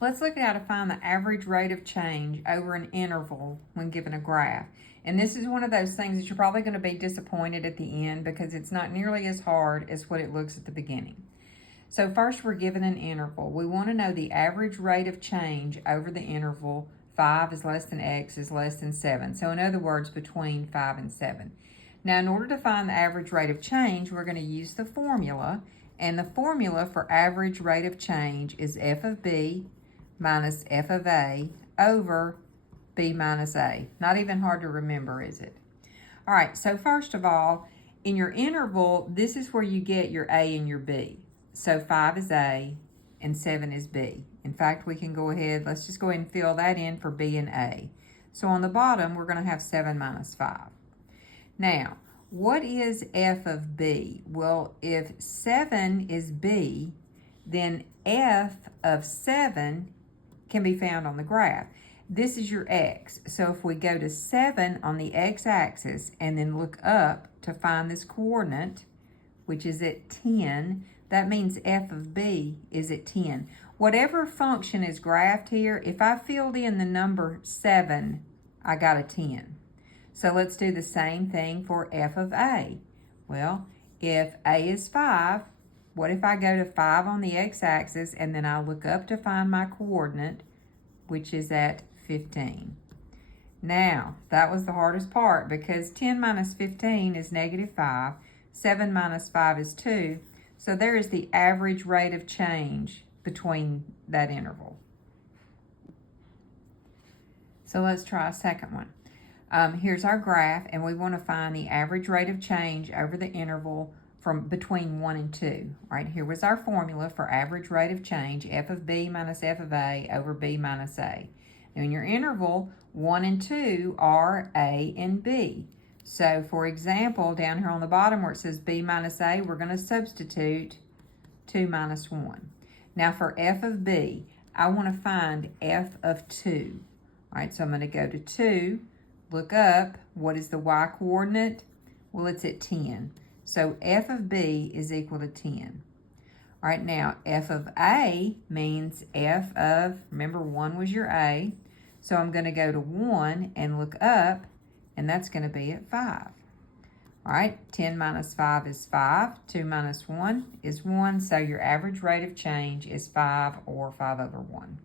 Let's look at how to find the average rate of change over an interval when given a graph. And this is one of those things that you're probably going to be disappointed at the end because it's not nearly as hard as what it looks at the beginning. So first we're given an interval. We want to know the average rate of change over the interval 5 is less than x is less than 7. So in other words, between 5 and 7. Now in order to find the average rate of change, we're going to use the formula. And the formula for average rate of change is f of b minus f of a over b minus a. Not even hard to remember, is it? All right, so first of all, in your interval, this is where you get your a and your b. So 5 is a and 7 is b. In fact, we can go ahead, let's just go ahead and fill that in for b and a. So on the bottom, we're going to have 7 minus 5. Now, what is f of b? Well, if 7 is b, then f of 7 can be found on the graph. This is your x. So if we go to 7 on the x-axis and then look up to find this coordinate, which is at 10, that means f of b is at 10. Whatever function is graphed here, if I filled in the number 7, I got a 10. So let's do the same thing for f of a. Well, if a is 5, what if I go to 5 on the x-axis and then I look up to find my coordinate, which is at 15. Now, that was the hardest part because 10 minus 15 is negative 5. 7 minus 5 is 2. So there is the average rate of change between that interval. So let's try a second one. Here's our graph, and we want to find the average rate of change over the interval from between 1 and 2. Right, here was our formula for average rate of change, f of b minus f of a over b minus a. Now in your interval, 1 and 2 are a and b. So for example, down here on the bottom where it says b minus a, we're going to substitute 2 minus 1. Now for f of b, I want to find f of 2. All right, so I'm going to go to 2, look up, what is the y coordinate? Well, it's at 10. So f of b is equal to 10. All right, now f of a means f of, remember 1 was your a, so I'm going to go to 1 and look up, and that's going to be at 5. All right, 10 minus 5 is 5, 2 minus 1 is 1, so your average rate of change is 5 or 5 over 1.